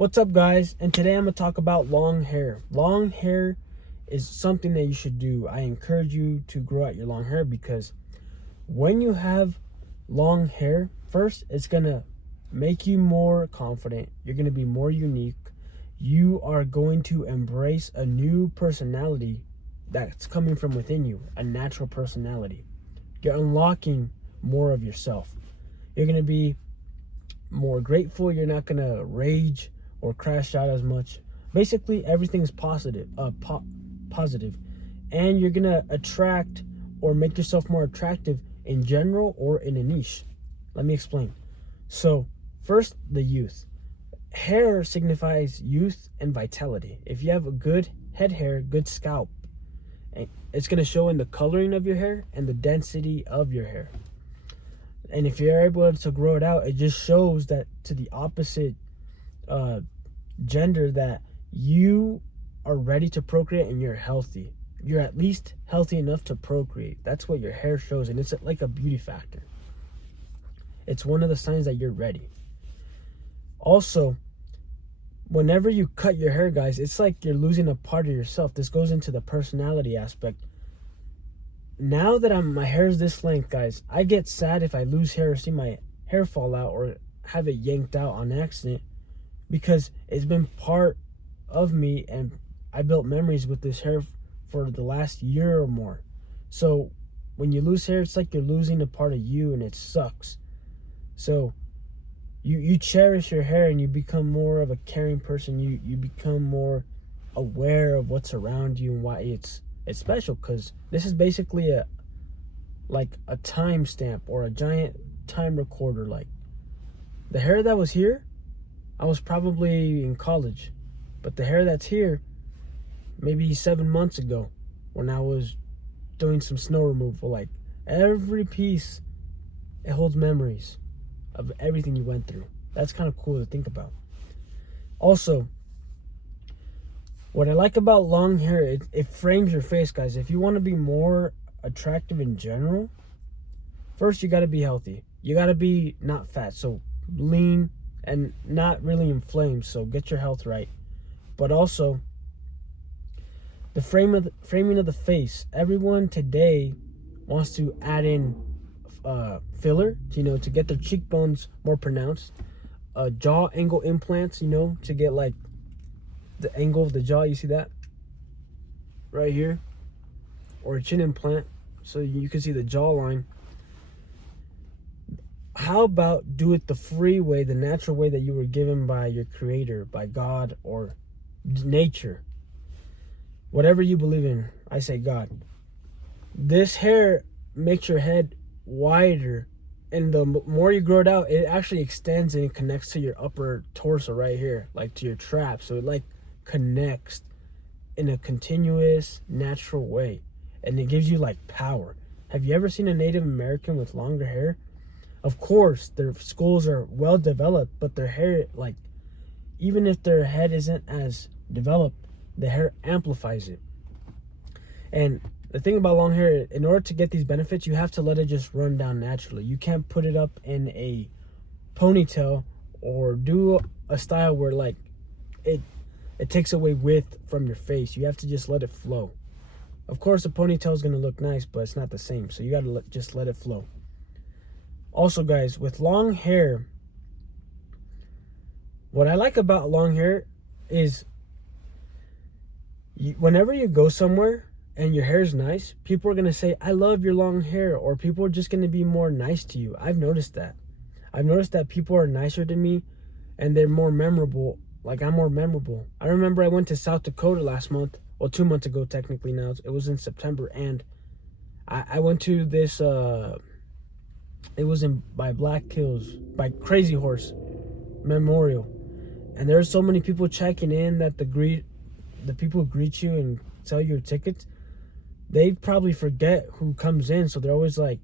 What's up, guys? And today I'm going to talk about long hair. Long hair is something that you should do. I encourage you to grow out your long hair because when you have long hair, first, it's going to make you more confident. You're going to be more unique. You are going to embrace a new personality that's coming from within you, a natural personality. You're unlocking more of yourself. You're going to be more grateful. You're not going to rage or crash out as much. Basically, everything's positive, and you're gonna attract or make yourself more attractive in general or in a niche. Let me explain. So, first, the youth. Hair signifies youth and vitality. If you have a good head hair, good scalp, it's gonna show in the coloring of your hair and the density of your hair. And if you're able to grow it out, it just shows that to the opposite gender that you are ready to procreate and you're healthy. You're at least healthy enough to procreate. That's what your hair shows, and it's like a beauty factor. It's one of the signs that you're ready. Also, whenever you cut your hair, guys, it's like you're losing a part of yourself. This goes into the personality aspect. Now that my hair is this length, guys, I get sad if I lose hair or see my hair fall out or have it yanked out on accident, because it's been part of me and I built memories with this hair for the last year or more. So when you lose hair, it's like you're losing a part of you, and it sucks. So you cherish your hair and you become more of a caring person. You become more aware of what's around you and why it's special, because this is basically a time stamp or a giant time recorder. Like the hair that was here, I was probably in college, but the hair that's here, maybe 7 months ago, when I was doing some snow removal. Like every piece, it holds memories of everything you went through. That's kind of cool to think about. Also, what I like about long hair, it frames your face, guys. If you want to be more attractive in general, first you got to be healthy. You got to be not fat, so lean and not really inflamed. So get your health right. But also, the framing of the face. Everyone today wants to add in filler, to get their cheekbones more pronounced. Jaw angle implants, to get like the angle of the jaw. You see that right here, or a chin implant, so you can see the jawline. How about do it the free way, the natural way that you were given by your creator, by God or nature, whatever you believe in. I say God. This hair makes your head wider, and the more you grow it out, it actually extends and it connects to your upper torso right here, like to your trap. So it like connects in a continuous, natural way, and it gives you like power. Have you ever seen a Native American with longer hair? Of course, their skulls are well developed, but their hair, like, even if their head isn't as developed, the hair amplifies it. And the thing about long hair, in order to get these benefits, you have to let it just run down naturally. You can't put it up in a ponytail or do a style where like it takes away width from your face. You have to just let it flow. Of course, a ponytail is going to look nice, but it's not the same. So you got to just let it flow. Also, guys, with long hair, what I like about long hair is whenever you go somewhere and your hair is nice, people are going to say, I love your long hair, or people are just going to be more nice to you. I've noticed that. I've noticed that people are nicer to me and they're more memorable. Like, I'm more memorable. I remember I went to South Dakota last month. Well, 2 months ago, technically now. It was in September. And I went to this, it was by Black Hills, by Crazy Horse Memorial. And there are so many people checking in that the people who greet you and sell your tickets, they probably forget who comes in. So they're always like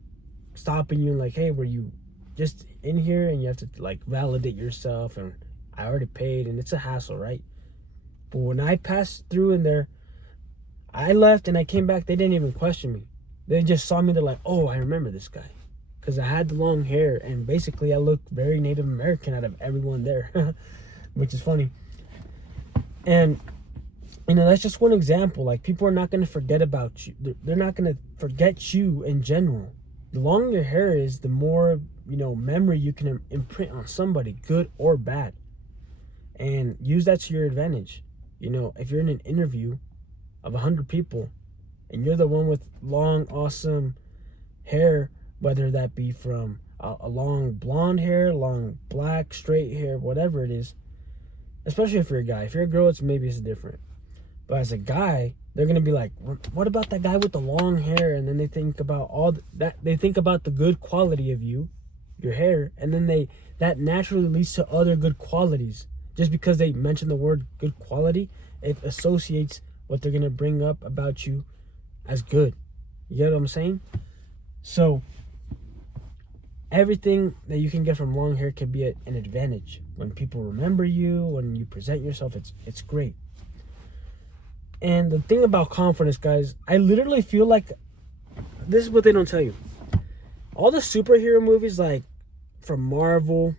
stopping you and like, hey, were you just in here? And you have to like validate yourself. And I already paid, and it's a hassle, right? But when I passed through in there, I left and I came back. They didn't even question me. They just saw me. They're like, oh, I remember this guy. Because I had the long hair, and basically I looked very Native American out of everyone there, which is funny. And that's just one example. Like, people are not going to forget about you. They're not going to forget you in general. The longer your hair is, the more, memory you can imprint on somebody, good or bad. And use that to your advantage. If you're in an interview of 100 people and you're the one with long, awesome hair, whether that be from a long blonde hair, long black, straight hair, whatever it is, especially if you're a guy. If you're a girl, it's different. But as a guy, they're gonna be like, "What about that guy with the long hair?" And then they think about all that. They think about the good quality of your hair, and then that naturally leads to other good qualities. Just because they mention the word good quality, it associates what they're gonna bring up about you as good. You get what I'm saying? So everything that you can get from long hair can be an advantage. When people remember you, when you present yourself, it's great. And the thing about confidence, guys, I literally feel like this is what they don't tell you. All the superhero movies, like from Marvel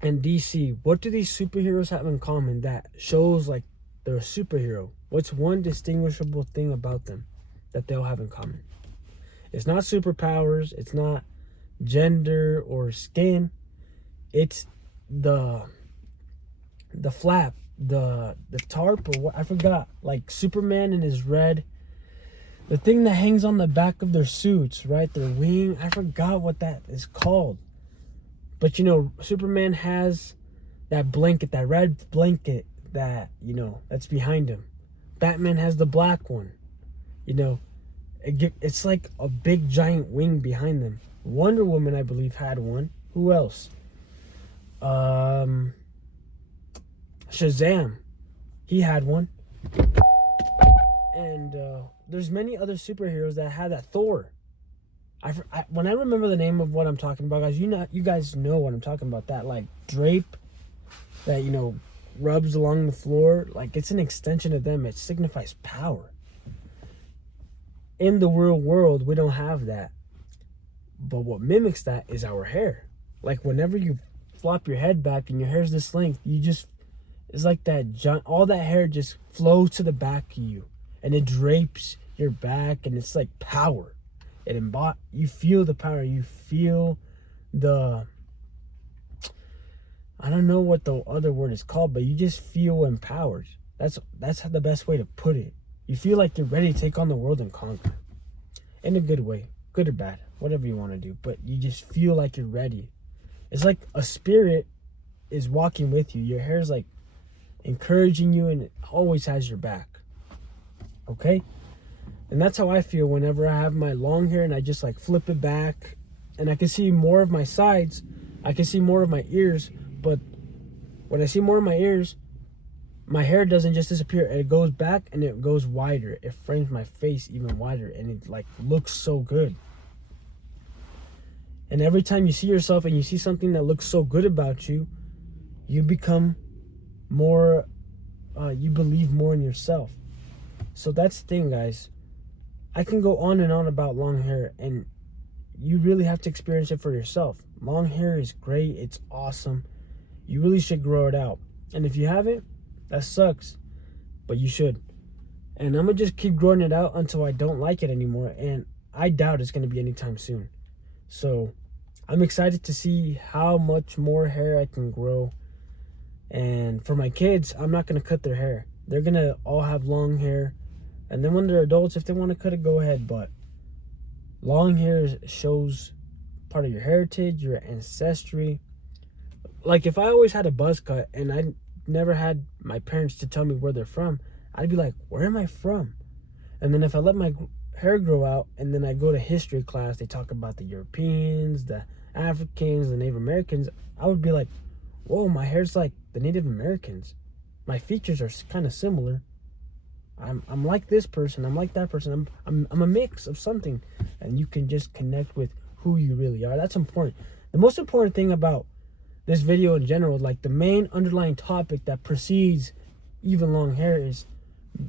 and DC, what do these superheroes have in common that shows like they're a superhero? What's one distinguishable thing about them that they all have in common? It's not superpowers. It's not gender or skin. It's the flap, the tarp, or what, I forgot. Like Superman in his red, the thing that hangs on the back of their suits, right? Their wing. I forgot what that is called. But Superman has that blanket, that red blanket that that's behind him. Batman has the black one. It's like a big giant wing behind them. Wonder Woman, I believe, had one. Who else? Shazam, he had one. And there's many other superheroes that had that. Thor. When I remember the name of what I'm talking about, guys, you guys know what I'm talking about. That like drape that rubs along the floor, like it's an extension of them. It signifies power. In the real world, we don't have that. But what mimics that is our hair. Like whenever you flop your head back and your hair's this length, it's like that. All that hair just flows to the back of you, and it drapes your back, and it's like power. You feel the power. You feel the. I don't know what the other word is called, but you just feel empowered. That's the best way to put it. You feel like you're ready to take on the world and conquer, in a good way, good or bad, whatever you want to do. But you just feel like you're ready. It's like a spirit is walking with you. Your hair's like encouraging you, and it always has your back. Okay? And that's how I feel whenever I have my long hair and I just like flip it back, and I can see more of my sides. I can see more of my ears, but when I see more of my ears, my hair doesn't just disappear. It goes back and it goes wider. It frames my face even wider, and it like looks so good. And every time you see yourself and you see something that looks so good about you, you become more, you believe more in yourself. So that's the thing, guys. I can go on and on about long hair, and you really have to experience it for yourself. Long hair is great. It's awesome. You really should grow it out. And if you haven't, that sucks, but you should. And I'm going to just keep growing it out until I don't like it anymore. And I doubt it's going to be anytime soon. So I'm excited to see how much more hair I can grow. And for my kids, I'm not going to cut their hair. They're going to all have long hair. And then when they're adults, if they want to cut it, go ahead. But long hair shows part of your heritage, your ancestry. Like if I always had a buzz cut and I never had my parents to tell me where they're from, I'd be like, where am I from? And then if I let my hair grow out and then I go to history class, they talk about the Europeans, the Africans, the Native Americans, I would be like, whoa, my hair's like the Native Americans. My features are kind of similar. I'm like this person. I'm like that person. I'm a mix of something, and you can just connect with who you really are. That's important. The most important thing about this video in general, like the main underlying topic that precedes even long hair, is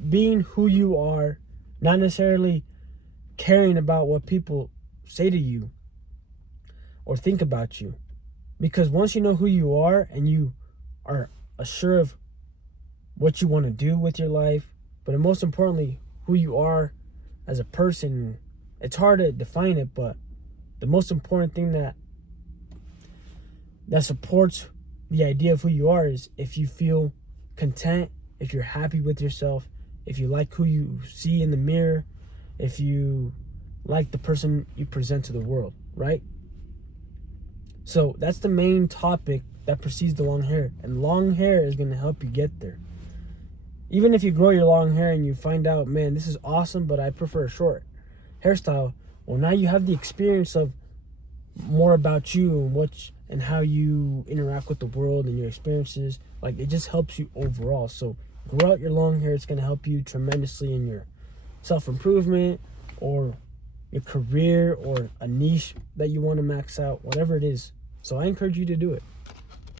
being who you are, not necessarily caring about what people say to you or think about you. Because once you know who you are and you are assured of what you want to do with your life, but most importantly, who you are as a person. It's hard to define it, but the most important thing that supports the idea of who you are is if you feel content, if you're happy with yourself, if you like who you see in the mirror, if you like the person you present to the world, right? So that's the main topic that precedes the long hair. And long hair is going to help you get there. Even if you grow your long hair and you find out, man, this is awesome, but I prefer a short hairstyle. Well, now you have the experience of more about you and how you interact with the world and your experiences. Like, it just helps you overall. So grow out your long hair. It's going to help you tremendously in your self-improvement or your career or a niche that you want to max out, whatever it is. So I encourage you to do it.